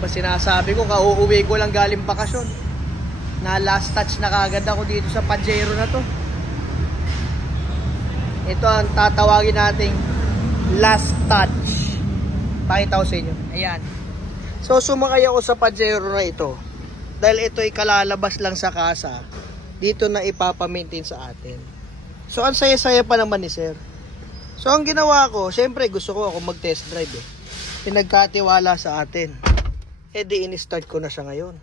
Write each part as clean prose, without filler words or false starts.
ba sinasabi ko, kauuwi ko lang galing bakasyon. Na last touch na kagad ako dito sa Pajero na to. Ito ang tatawagin nating last touch. Pakita ko sa inyo. Ayan. So sumakay ako sa Pajero na ito. Dahil ito ay kalalabas lang sa kasa. Dito na ipapamaintain sa atin. So ang saya-saya pa naman ni sir. So ang ginawa ko, syempre gusto ko ako mag-test drive eh. Pinagkatiwala sa atin. Eh di in-start ko na siya ngayon.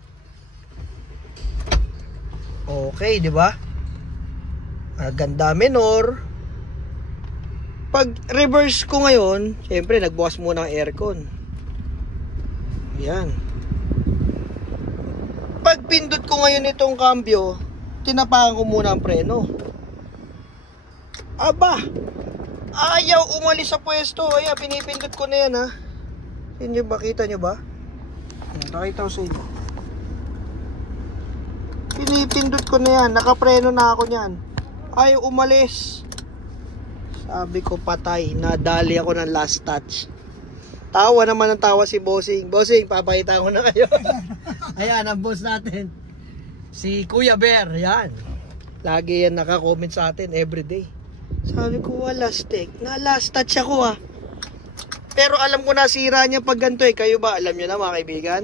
Okay, di ba? Ganda minor. Pag reverse ko ngayon, syempre nagbukas muna ang aircon. Yan. Pag pindot ko ngayon itong cambio, tinapakan ko muna ang preno. Aba! Ayaw umalis sa pwesto. Ayan, pinipindot ko na yan ha. Inyo ba? Kita nyo ba? Nakita ko sa inyo. Pinipindot ko na yan. Nakapreno na ako nyan. Ayaw umalis. Sabi ko patay. Nadali ako ng last touch. Tawa naman ang tawa si Bossing. Bossing, papakita ko na kayo. Ayan, ang boss natin. Si Kuya Bear. Ayan. Lagi yan naka-comment sa atin everyday. Sabi ko, wala stick. Na last touch ako ah. Pero alam ko na sira niya pag ganito eh. Kayo ba? Alam nyo na mga kaibigan.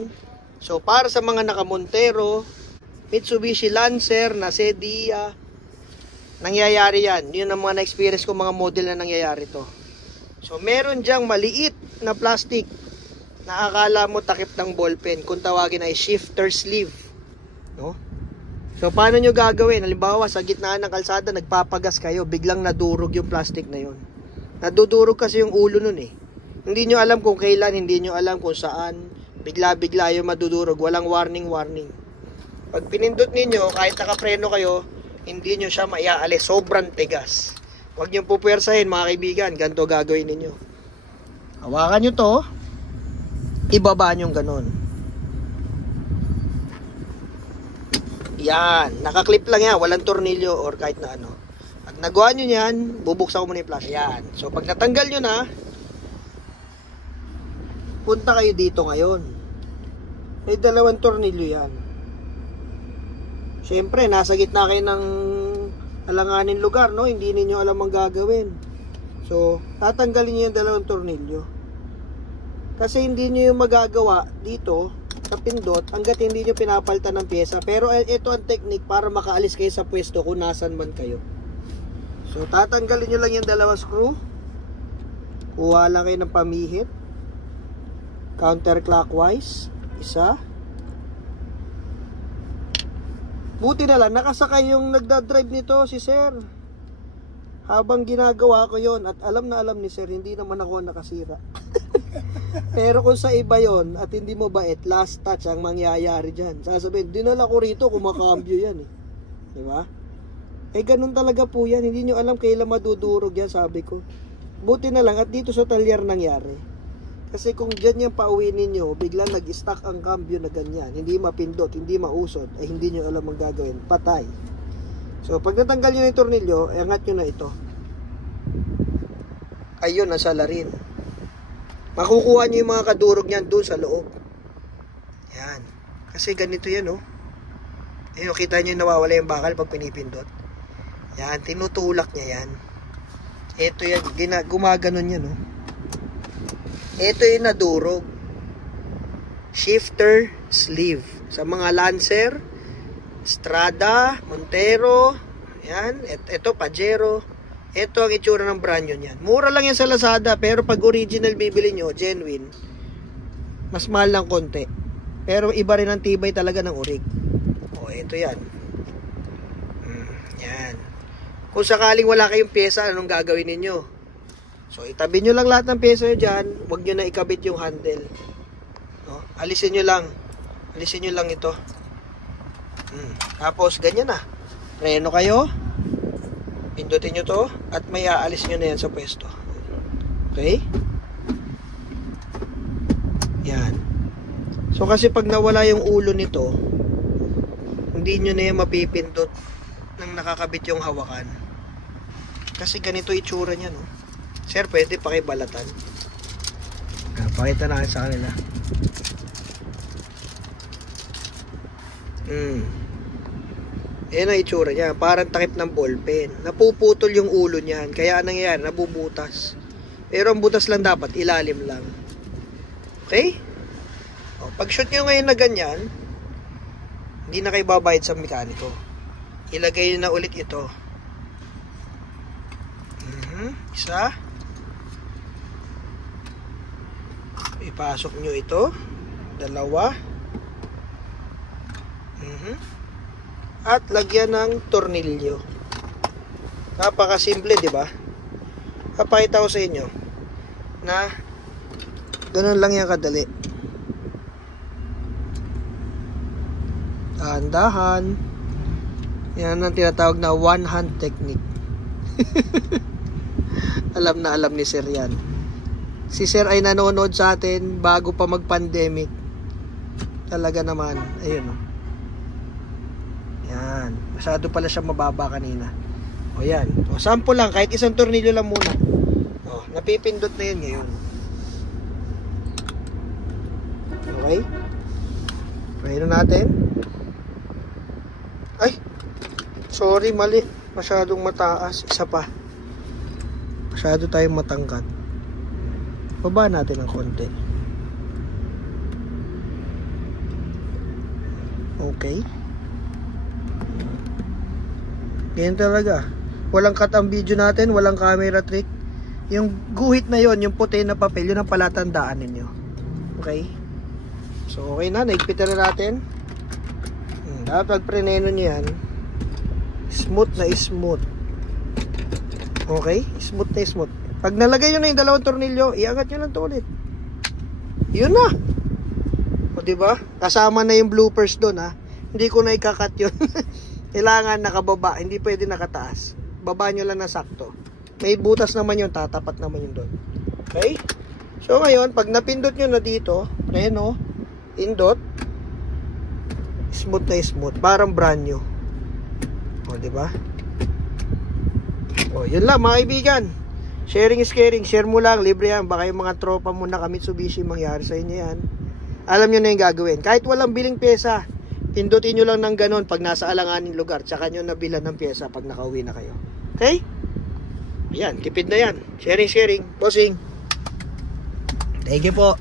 So para sa mga naka-Montero, Mitsubishi Lancer, na Sedia, nangyayari yan. Yun ang mga na-experience ko mga model na nangyayari to. So meron dyang maliit na plastic na akala mo takip ng ballpen. Kung tawagin ay shifter sleeve. No? So paano nyo gagawin? Halimbawa sa gitna ng kalsada nagpapagas kayo, biglang nadurog yung plastic na yun. Nadudurog kasi yung ulo nun eh. Hindi nyo alam kung kailan, hindi nyo alam kung saan. Bigla-bigla yung madudurog, walang warning. Pag pinindot ninyo, kahit nakapreno kayo, hindi nyo siya maiaalis, sobrang tigas. Huwag nyo pupwersahin mga kaibigan, ganito gagawin ninyo. Hawakan nyo to, ibaba nyo ganun. Yan, nakaklip lang yan, walang tornilyo or kahit na ano. Pag nagawa nyo yan, bubuksan ko muna yung plastic. Yan, so pag natanggal nyo na, punta kayo dito ngayon. May dalawang tornilyo yan. Siyempre, nasa gitna kayo ng alanganin lugar, no? Hindi niyo alam ang gagawin. So, tatanggalin niyo yung dalawang tornilyo. Kasi hindi niyo yung magagawa dito sa pindot hanggat hindi niyo pinapalitan ng pyesa. Pero ito ang technique para makaalis kayo sa pwesto kung nasan man kayo. So, tatanggalin niyo lang yung dalawang screw. Kuha lang kayo ng pamihit. Counterclockwise. Isa. Buti na lang, nakasakay yung nagdadrive nito, si sir. Habang ginagawa ko yon at alam na alam ni sir, hindi naman ako nakasira. Pero kung sa iba yon at hindi mo bait, last touch ang mangyayari dyan. Sasabihin, dinala ko rito, kumakambyo yan eh. Diba? Eh ganun talaga po yan, hindi nyo alam kailan madudurog yan, sabi ko. Buti na lang, at dito sa talyer nangyari. Kasi kung dyan yung pauwi ninyo, biglang nag-stack ang cambio na ganyan, hindi mapindot, hindi mausod, ay hindi nyo alam ang gagawin, patay. So pag natanggal nyo yung tornilyo, angat nyo na ito. Ayun, nasa larin. Makukuha nyo yung mga kadurog nyan doon sa loob. Yan. Kasi ganito yan, oh. Ayun, kita nyo yung nawawala yung bakal pag pinipindot. Yan, tinutulak niya yan. Ito yan, gumaganon yan, oh. Ito yung nadurog. Shifter sleeve. Sa mga Lancer, Strada, Montero, yan. Ito, Pajero. Ito ang itsura ng brand nyo yan. Mura lang yan sa Lazada, pero pag original bibili nyo, genuine, mas mahal lang konti. Pero iba rin ang tibay talaga ng orig. O, ito yan. Yan. Kung sakaling wala kayong pyesa, anong gagawin ninyo? So, itabi nyo lang lahat ng pyesa nyo dyan. Huwag nyo na ikabit yung handle. No? Alisin nyo lang. Alisin nyo lang ito. Tapos, ganyan na. Preno kayo. Pindutin nyo to. At may aalis nyo na yan sa pwesto. Okay? Yan. So, kasi pag nawala yung ulo nito, hindi nyo na yan mapipindot nang nakakabit yung hawakan. Kasi ganito itsura niya, no? Sir, pwede pakibalatan. Pakita natin sa kanila. Yan ang itsura niya. Parang takip ng ballpen. Napuputol yung ulo niyan. Kaya anong nangyayari? Nabubutas. Pero ang butas lang dapat, ilalim lang. Okay? O, pag shoot nyo ngayon na ganyan, hindi na kayo babayad sa mekaniko. Ilagay nyo na ulit ito. Isa. Ipasok nyo ito. Dalawa. At lagyan ng tornilyo. Napakasimple, di ba? Papakita ko sa inyo na ganun lang yan kadali. Dahan-dahan. Yan ang tinatawag na one hand technique. Alam na alam ni Sir yan. Si Sir ay nanonood sa atin bago pa mag-pandemic. Talaga naman. Ayun o. Yan. Masyado pala siya mababa kanina. O yan. O, sample lang. Kahit isang tornilyo lang muna. O, napipindot na yun ngayon. Okay. Try na natin. Ay. Sorry, mali. Masyadong mataas. Isa pa. Masyado tayong matangkat. Baba natin ng konti. Okay. Ganyan talaga. Walang cut ang video natin, walang camera trick. Yung guhit na yon, yung puti na papel, yun ang palatandaan ninyo. Okay? So, okay na. Naigpitan na natin. Dapat preneno nyo yan. Smooth na smooth. Okay? Smooth na smooth. Pag nalagay nyo na yung dalawang tornilyo, iangat nyo lang ito ulit. Yun na. O, diba? Kasama na yung bloopers doon, ha? Hindi ko na ikakat yun. Kailangan nakababa, hindi pwede nakataas. Baba nyo lang na sakto. May butas naman yun, tatapat naman yun doon. Okay? So ngayon, pag napindot nyo na dito, preno, pindot, smooth na smooth, parang brand new. O, diba? O, yun lang mga kaibigan. Sharing is caring, share mo lang, libre yan. Baka yung mga tropa mo na Mitsubishi mangyari sa inyo yan. Alam nyo na yung gagawin. Kahit walang biling pyesa, pindutin nyo lang ng ganon pag nasa alanganing lugar. Tsaka nyo nabilan ng pyesa pag nakauwi na kayo. Okay? Ayan, tipid na yan. Sharing. Bossing. Thank you po.